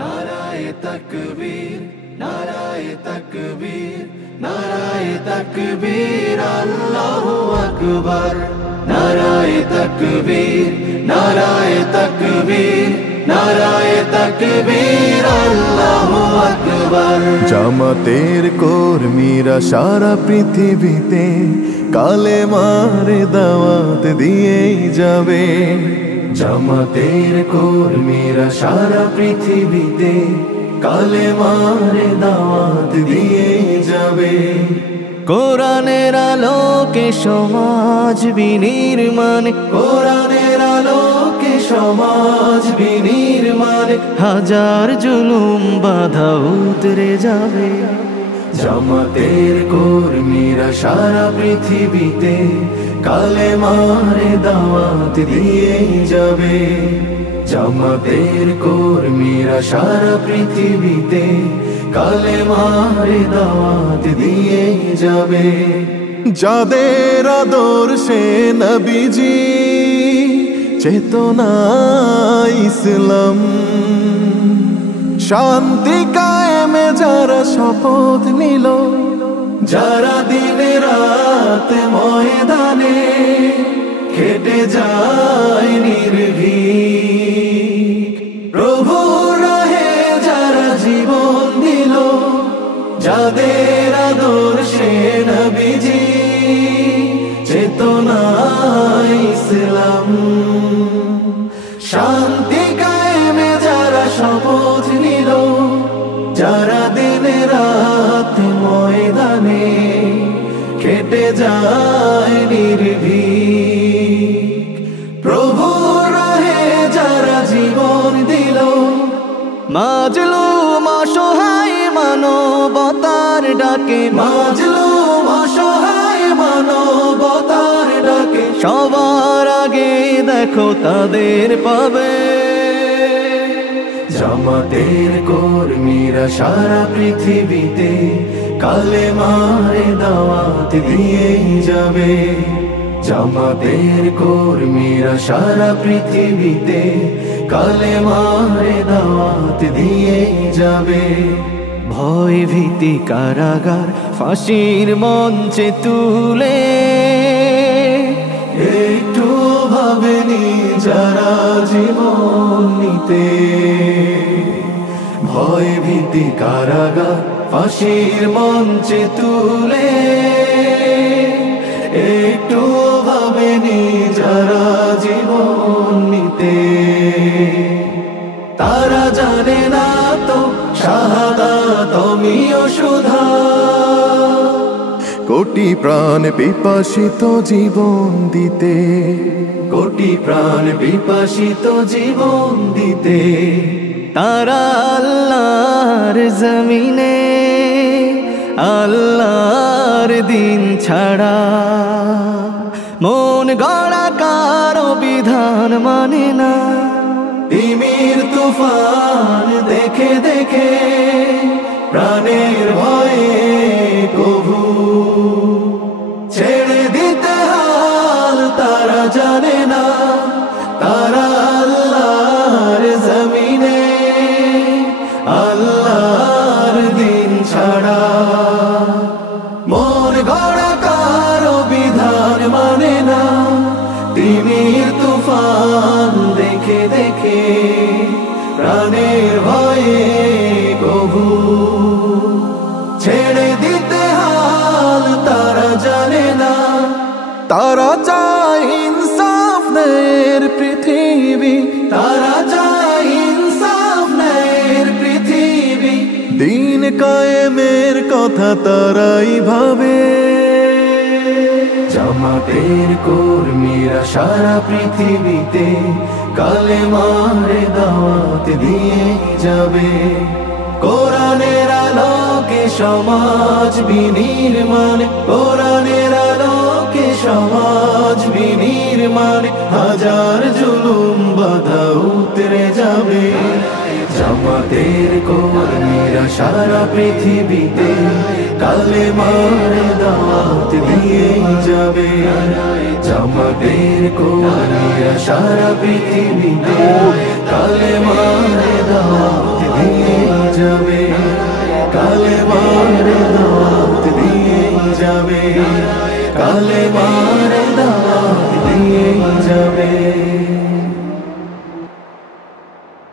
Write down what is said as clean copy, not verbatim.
নারায়ে তাকবীর, নারায়ে তাকবীর, নারায়ে তাকবীর, আল্লাহু আকবার। নারায়ে তাকবীর, নারায়ে তাকবীর, নারায়ে তাকবীর, আল্লাহু আকবার। জামাতের কর্মীরা সারা পৃথিবীতে কালেমার দাওয়াত দিয়েই যাবে। জামাতের কর্মীরা সারা পৃথিবীতে কালেমার দাওয়াত দিয়েই যাবে। কোরআনের আলোকে সমাজ বিনির্মাণ, কোরআনের আলোকে সমাজ বিনির্মাণ, হাজার জুলুম বাধা উতরে যাবে। জামাতের কর্মীরা সারা পৃথিবীতে কালেমার দাওয়াত দিয়েই যাবে। জামাতের কর্মীরা সারা পৃথিবীতে কালেমার দাওয়াত দিয়েই যাবে। যাদের আদর্শে নবীজি চেতনা ইসলাম, শান্তি কায়েমে যারা শপথ নিল, যারা দিনে রাত ময়দানে খেটে যায় নির্ভীক, প্রভুর রাহে যারা জীবন দিল, যাদের আদর্শে নবীজি চেতনা ইসলাম, শান্তি কায়েমে যারা শপথ নিল, যারা দিনে রাত ময়দানে খেটে যায় নির্ভীক, প্রভুর রাহে যারা জীবন দিল, মাজলুম অসহায় মানবতার ডাকে, মাজলুম অসহায় মানবতার ডাকে, সবার আগে দেখো তাদের পাবে। জামাতের কর্মীরা সারা পৃথিবীতে কালেমার দাওয়াত দিয়েই যাবে। জামাতের কর্মীরা সারা পৃথিবীতে কালেমার দাওয়াত দিয়েই যাবে। ভয় ভীতি কারাগার ফাঁসির মঞ্চে তুলে, একটু ভাবেনি যারা জীবন নিতে, ভয় ভীতি কারাগার ফাঁসির মঞ্চে তুলে, একটু ভাবেনি যারা জীবন নিতে। তারা জানে না তো শাহাদাত আমিও সুধা, কোটি প্রাণ পিপাসিত জীবন দিতে, কোটি প্রাণ বিপাসিত জীবন দিতে। তারা আল্লাহর জমিনে আল্লাহর দিন ছাড়া মন গড়া কারো বিধান মানে না। তিমির তুফান দেখে দেখে প্রাণের ভয়ে কভু ছেড়ে দিতে হাল তারা জানে না। তারা আল্লাহর জমিনে আল্লাহর দিন ছাড়া মন গড়া কারো বিধান মানে না। তিমির তুফান দেখে দেখে প্রাণের ভয়ে কভু ছেড়ে দিতে হাল তারা জানে না। তারা চায় ইনসাফ ন্যায়ের পৃথিবী, তারা চায় ইনসাফ ন্যায়ের পৃথিবী, দিন কায়েমের কথা তারাই ভাবে। জামাতের কর্মীরা সারা পৃথিবীতে কালেমার দাওয়াত দিয়ে যাবে। কোরআনের আলোকে সমাজ বিনির্মাণ, কোরআনের আলোকে সমাজ বিনির্মাণ, হাজার জুলুম বাধা উতরে যাবে। জামাতের কর্মীরা সারা পৃথিবীতে কালেমার দাওয়াত দিয়ে যাবে জামাতের কর্মীরা সারা পৃথিবীতে কালেমার দাওয়াত দিয়ে যাবে কালেমার দাওয়াত দিয়ে যাবে কালেমার দাওয়াত দিয়ে যাবে